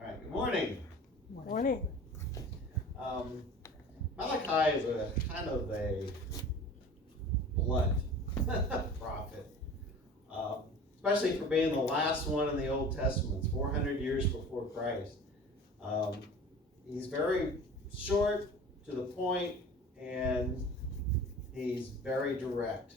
All right, good morning. Morning. Malachi is a kind of a blunt prophet, especially for being the last one in the Old Testament. It's 400 years before Christ. He's very short, to the point, and he's very direct.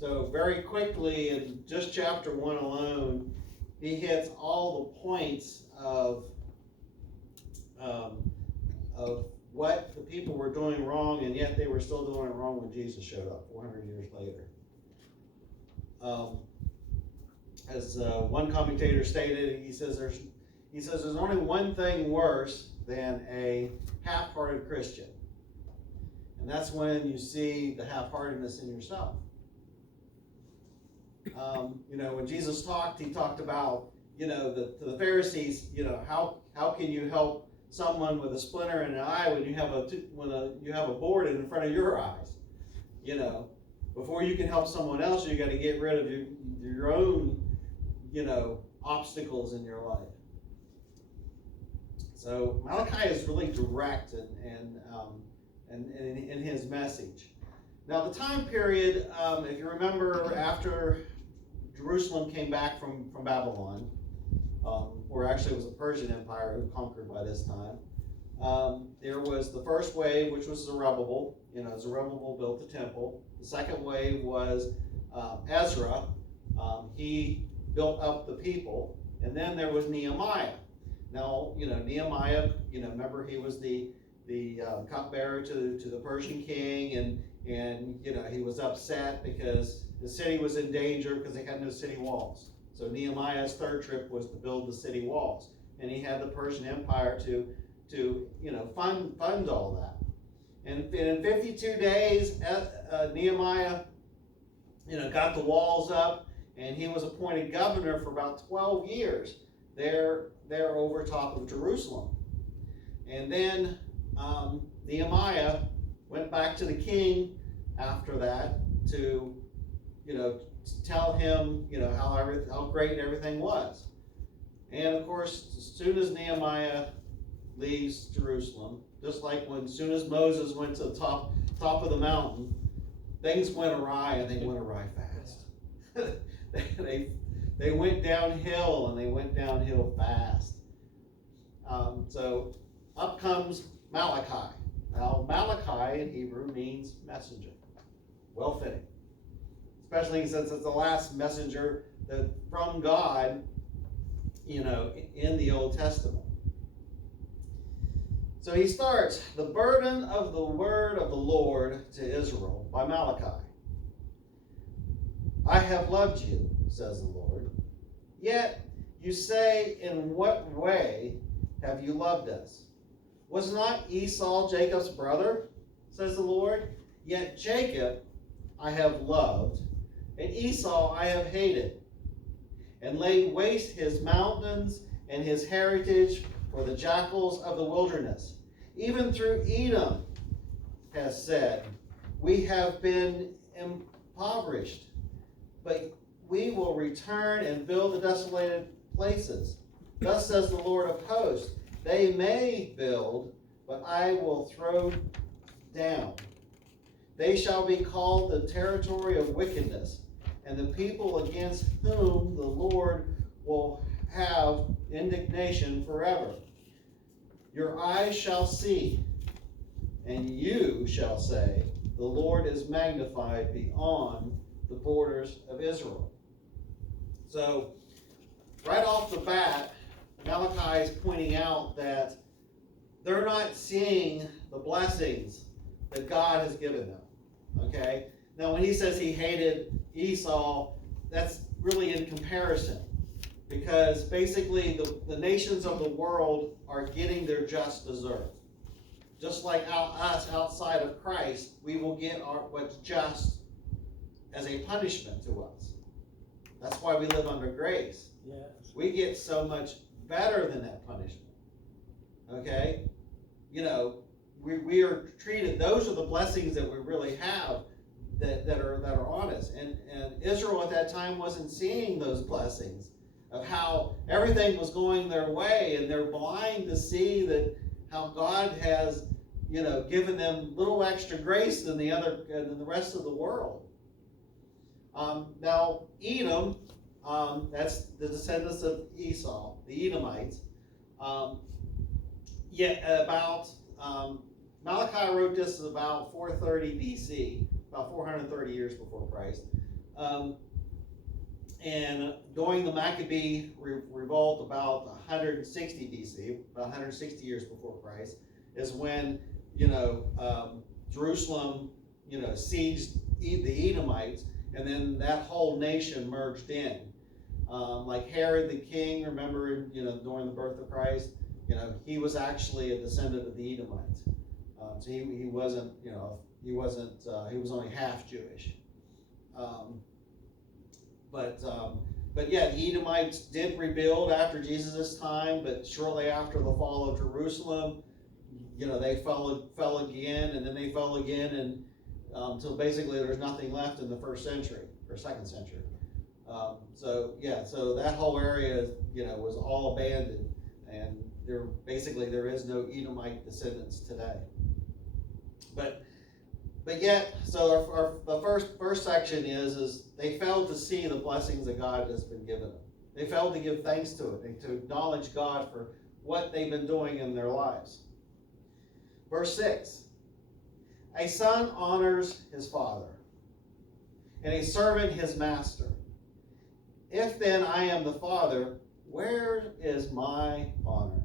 So very quickly, in just chapter 1 alone, he hits all the points of what the people were doing wrong, and yet they were still doing it wrong when Jesus showed up 400 years later. As one commentator stated, he says there's only one thing worse than a half-hearted Christian, and that's when you see the half-heartedness in yourself. When Jesus talked, he talked about, the Pharisees, how can you help someone with a splinter in an eye when you have a board in front of your eyes? Before you can help someone else, you got to get rid of your own, obstacles in your life. So Malachi is really direct and in his message. Now the time period, if you remember, after Jerusalem came back from Babylon, or actually it was the Persian Empire who conquered by this time. There was the first wave, which was Zerubbabel. Zerubbabel built the temple. The second wave was Ezra. He built up the people. And then there was Nehemiah. Now, Nehemiah, remember he was the cupbearer to the Persian king, and he was upset because the city was in danger because they had no city walls. So Nehemiah's third trip was to build the city walls, and he had the Persian Empire to fund all that. And in 52 days, Nehemiah, got the walls up, and he was appointed governor for about 12 years there over top of Jerusalem. And then Nehemiah went back to the king after that to tell him how great everything was. And of course, as soon as Nehemiah leaves Jerusalem, just like as soon as Moses went to the top of the mountain, things went awry, and they went awry fast. they went downhill, and they went downhill fast. So up comes Malachi. Now Malachi in Hebrew means messenger. Well fitting. Especially since it's the last messenger from God, in the Old Testament. So he starts, the burden of the word of the Lord to Israel by Malachi. I have loved you, says the Lord. Yet you say, in what way have you loved us? Was not Esau Jacob's brother, says the Lord? Yet Jacob I have loved, and Esau I have hated, and laid waste his mountains and his heritage for the jackals of the wilderness. Even through Edom has said, we have been impoverished, but we will return and build the desolated places. Thus says the Lord of hosts, they may build, but I will throw down. They shall be called the territory of wickedness, and the people against whom the Lord will have indignation forever. Your eyes shall see, and you shall say, the Lord is magnified beyond the borders of Israel. So, right off the bat, Malachi is pointing out that they're not seeing the blessings that God has given them. Okay? Now, when he says he hated Esau, that's really in comparison. Because basically the nations of the world are getting their just desert. Just like us outside of Christ, we will get what's just as a punishment to us. That's why we live under grace. Yes. We get so much better than that punishment. Okay? We are treated, those are the blessings that we really have that are on us. And Israel at that time wasn't seeing those blessings of how everything was going their way, and they're blind to see that how God has, given them little extra grace than the rest of the world. Now Edom, that's the descendants of Esau, the Edomites. Malachi wrote this about 430 BC, about 430 years before Christ. And during the Maccabee revolt, about 160 BC, about 160 years before Christ, is when Jerusalem sieged the Edomites, and then that whole nation merged in. Like Herod the king, remember, during the birth of Christ, he was actually a descendant of the Edomites. So he wasn't, he was only half Jewish. But yeah, the Edomites did rebuild after Jesus' time, but shortly after the fall of Jerusalem, they fell again, and then they fell again, and until basically there's nothing left in the first century or second century. So that whole area, was all abandoned, and there is no Edomite descendants today. But yet, so the first section is they failed to see the blessings that God has been given them. They failed to give thanks to it and to acknowledge God for what they've been doing in their lives. Verse 6, a son honors his father, and a servant his master. If then I am the father, where is my honor?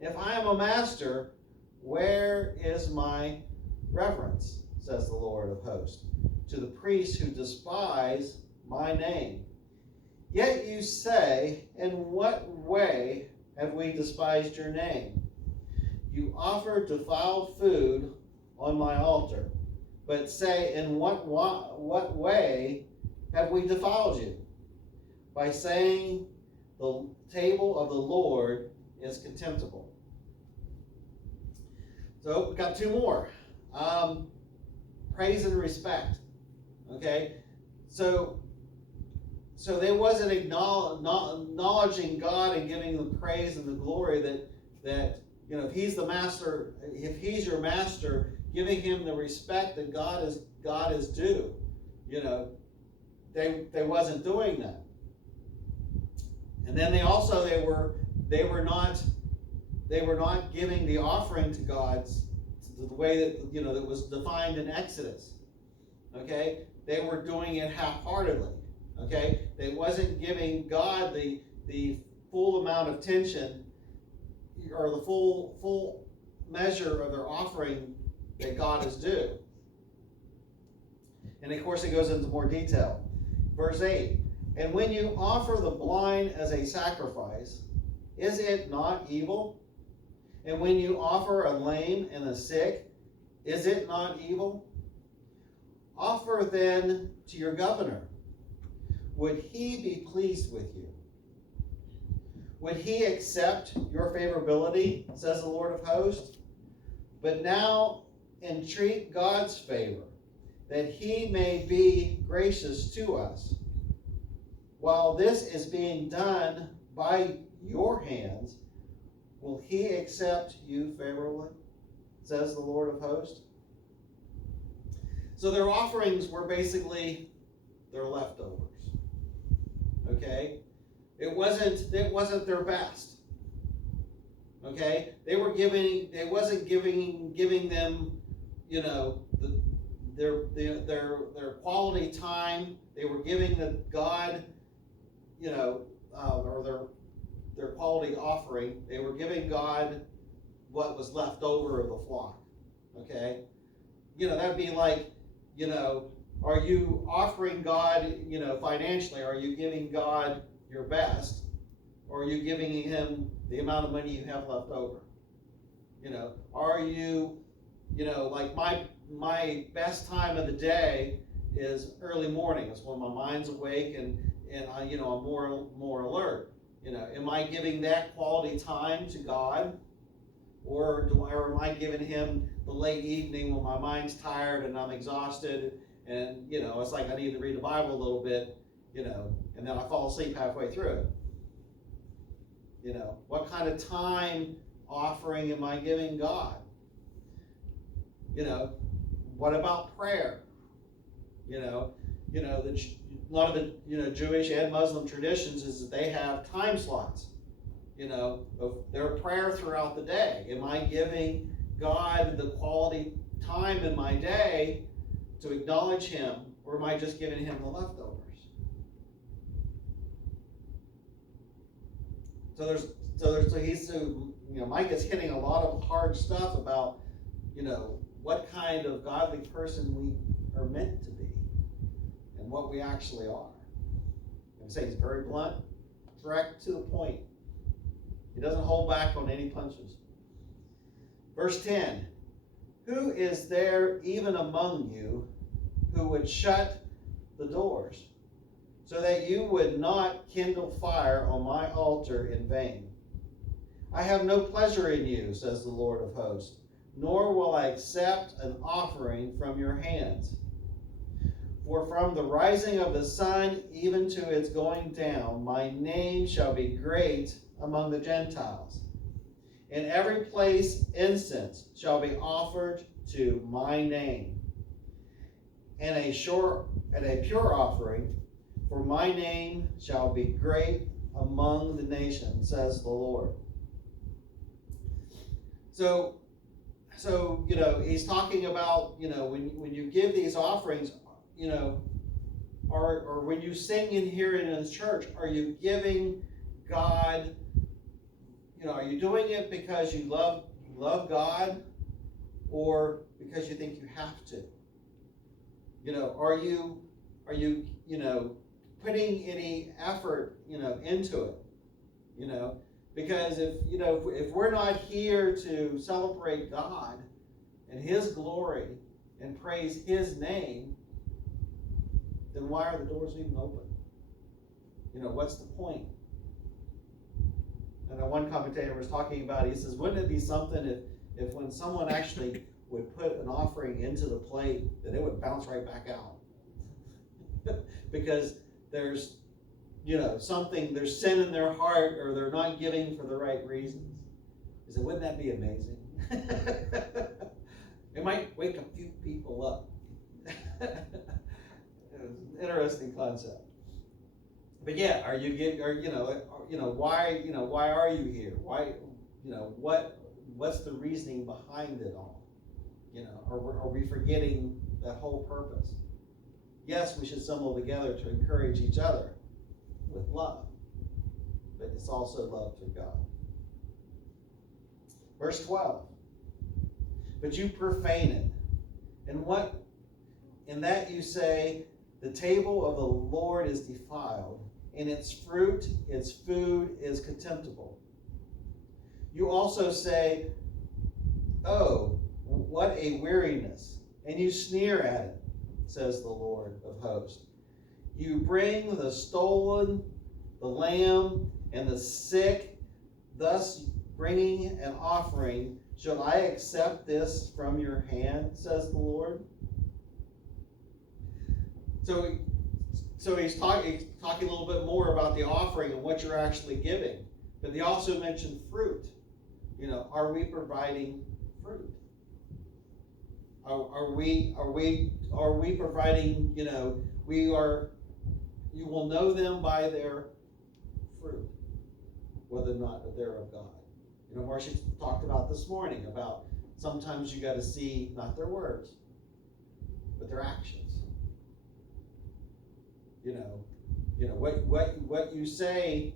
If I am a master, where is my reverence, says the Lord of hosts, to the priests who despise my name? Yet you say, in what way have we despised your name? You offer defiled food on my altar, but say, in what way have we defiled you? By saying the table of the Lord is contemptible. So we've got two more. Praise and respect. Okay, so they wasn't acknowledging God and giving the praise and the glory that if he's the master, if he's your master, giving him the respect that God is due. They wasn't doing that. And then they were not giving the offering to God the way that that was defined in Exodus. Okay, they were doing it half-heartedly. Okay, they wasn't giving God the full amount of attention or the full measure of their offering that God is due. And of course, it goes into more detail. Verse 8. And when you offer the blind as a sacrifice, is it not evil? And when you offer a lame and a sick, is it not evil? Offer then to your governor. Would he be pleased with you? Would he accept your favorability, says the Lord of hosts? But now entreat God's favor, that he may be gracious to us. While this is being done by your hands, will he accept you favorably, says the Lord of hosts? So their offerings were basically their leftovers. Okay? It wasn't their best. Okay? They wasn't giving them, their quality time. They were giving the God, or their quality offering. They were giving God what was left over of the flock. Okay? That'd be like, are you offering God, financially? Are you giving God your best? Or are you giving him the amount of money you have left over? Are you, like my best time of the day is early morning. It's when my mind's awake and I'm more alert. Am I giving that quality time to God? Or am I giving him the late evening when my mind's tired and I'm exhausted and, it's like I need to read the Bible a little bit, and then I fall asleep halfway through it. What kind of time offering am I giving God? What about prayer? A lot of the Jewish and Muslim traditions is that they have time slots, of their prayer throughout the day. Am I giving God the quality time in my day to acknowledge Him, or am I just giving Him the leftovers? Mike is hitting a lot of hard stuff about, what kind of godly person we are meant to be and what we actually are. I'm saying he's very blunt, direct to the point. He doesn't hold back on any punches. Verse 10, who is there even among you who would shut the doors so that you would not kindle fire on my altar in vain? I have no pleasure in you, says the Lord of hosts, nor will I accept an offering from your hands. For from the rising of the sun even to its going down, my name shall be great among the Gentiles. In every place incense shall be offered to my name, and a pure offering, for my name shall be great among the nations, says the Lord. So he's talking about, when you give these offerings, or when you sing in here in his church, are you giving God, are you doing it because you love God, or because you think you have to? Are you putting any effort, into it? Because if we're not here to celebrate God and His glory and praise His name, then why are the doors even open? What's the point? And one commentator was talking about, he says, wouldn't it be something if when someone actually would put an offering into the plate, that it would bounce right back out? Because there's there's sin in their heart, or they're not giving for the right reasons. He said, wouldn't that be amazing? It might wake a few people up. Interesting concept. But yeah, why are you here? Why, what's the reasoning behind it all? Are we forgetting that whole purpose? Yes, we should assemble together to encourage each other with love, but it's also love to God. Verse 12, but you profane it. And what? In that you say, the table of the Lord is defiled, and its fruit, its food is contemptible. You also say, oh, what a weariness, and you sneer at it, says the Lord of hosts. You bring the stolen, the lamb, and the sick, thus bringing an offering. Shall I accept this from your hand, says the Lord? So he's talking a little bit more about the offering and what you're actually giving. But he also mentioned fruit. Are we providing fruit? Are we providing, you will know them by their fruit, whether or not they're of God. Marcia talked about this morning about sometimes you got to see not their words, but their actions. What you say,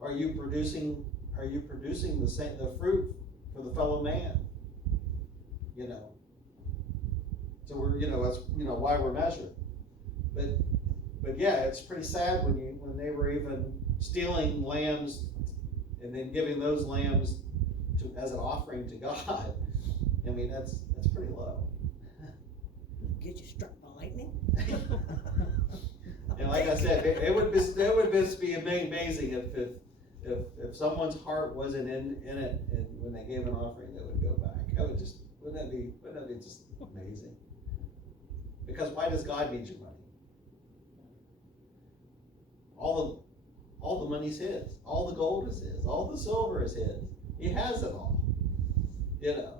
are you producing the fruit for the fellow man? So we're, that's why we're measured. But yeah, it's pretty sad when they were even stealing lambs and then giving those lambs as an offering to God. I mean, that's pretty low. Get you struck by lightning? And like I said, it would just be amazing if someone's heart wasn't in it, and when they gave an offering, they would go back. Wouldn't that be just amazing? Because why does God need your money? all the money's his, all the gold is his, all the silver is his. He has it all, you know.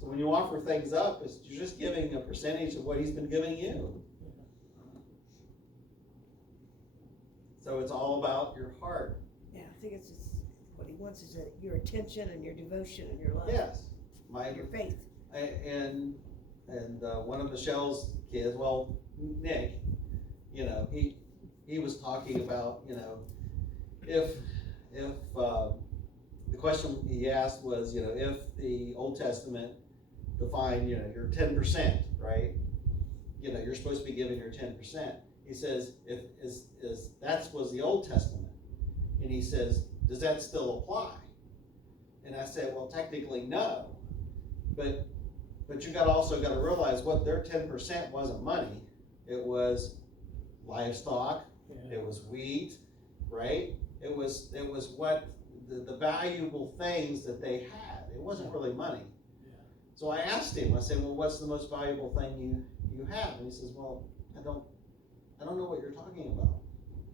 So when you offer things up, you're just giving a percentage of what he's been giving you. So it's all about your heart. Yeah, I think it's just, what he wants is your attention and your devotion and your love. Yes. Your faith. And one of Michelle's kids, well, Nick, you know, he was talking about, you know, if the question he asked was, you know, if the Old Testament defined, you know, your 10%, right? You know, you're supposed to be giving your 10%. He says, that was the Old Testament. And he says, does that still apply? And I said, well, technically no. But you also got to realize what their 10% wasn't money. It was livestock. Yeah. It was wheat, right? It was what the valuable things that they had. It wasn't really money. Yeah. So I asked him. I said, well, what's the most valuable thing you have? And he says, well, I don't know what you're talking about.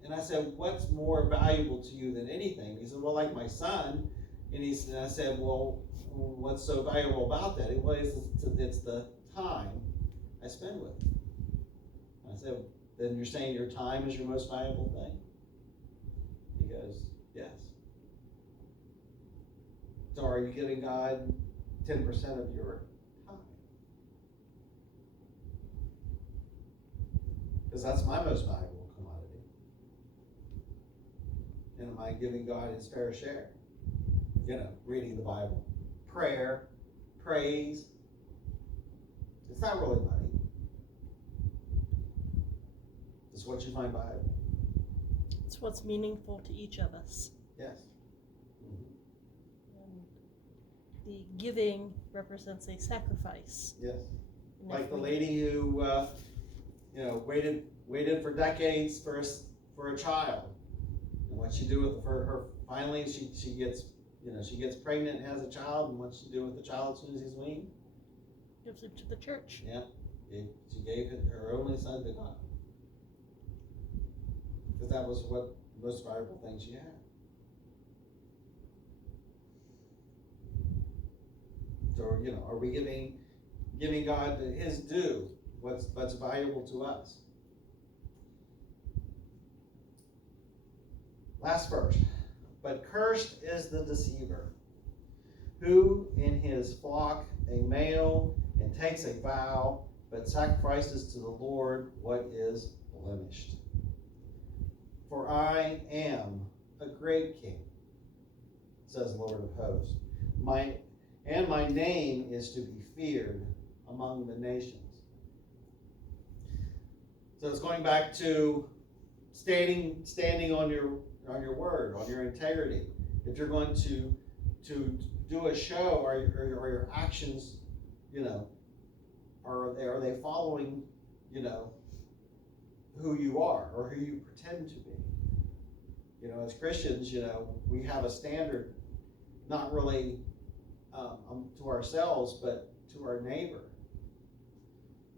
And I said, what's more valuable to you than anything? He said, well, like my son. And I said, well, what's so valuable about that? It's the time I spend with him. I said, then you're saying your time is your most valuable thing? He goes, yes. So are you giving God 10% of your time? Because that's my most valuable commodity. And am I giving God his fair share? You know, reading the Bible, prayer, praise. It's not really money. It's what you find valuable. It's what's meaningful to each of us. Yes. And the giving represents a sacrifice. Yes. And like the lady who, you know, waited for decades for a child, and what she do with her finally she gets, you know, she gets pregnant and has a child, and what she do with the child as soon as he's weaned? Gives it to the church. Yeah, she gave her only son to God, because that was what the most valuable thing she had. So, you know, are we giving God his due? What's valuable to us? Last verse. But cursed is the deceiver, who in his flock a male and takes a vow, but sacrifices to the Lord what is blemished. For I am a great king, says the Lord of hosts. My name is to be feared among the nations. So it's going back to standing on your word, on your integrity. If you're going to do a show, or your actions, you know, are they following, you know, who you are or who you pretend to be? You know, as Christians, you know, we have a standard, not really to ourselves, but to our neighbor.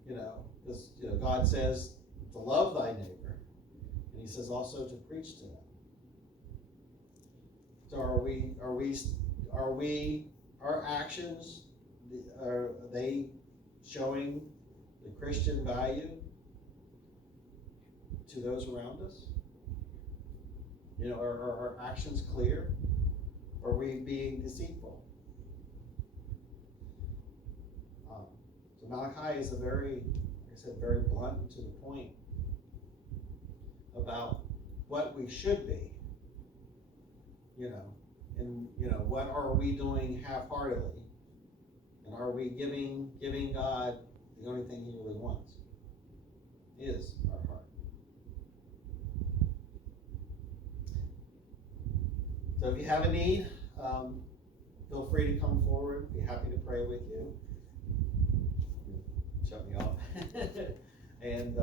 You know, because, you know, God says to love thy neighbor, and he says also to preach to them. So our actions, are they showing the Christian value to those around us? You know, are our actions clear? Are we being deceitful? So Malachi is very blunt and to the point about what we should be. You know, and you know, what are we doing half-heartedly? And are we giving God the only thing he really wants? Is our heart. So if you have a need, feel free to come forward. Be happy to pray with you. Shut me off. And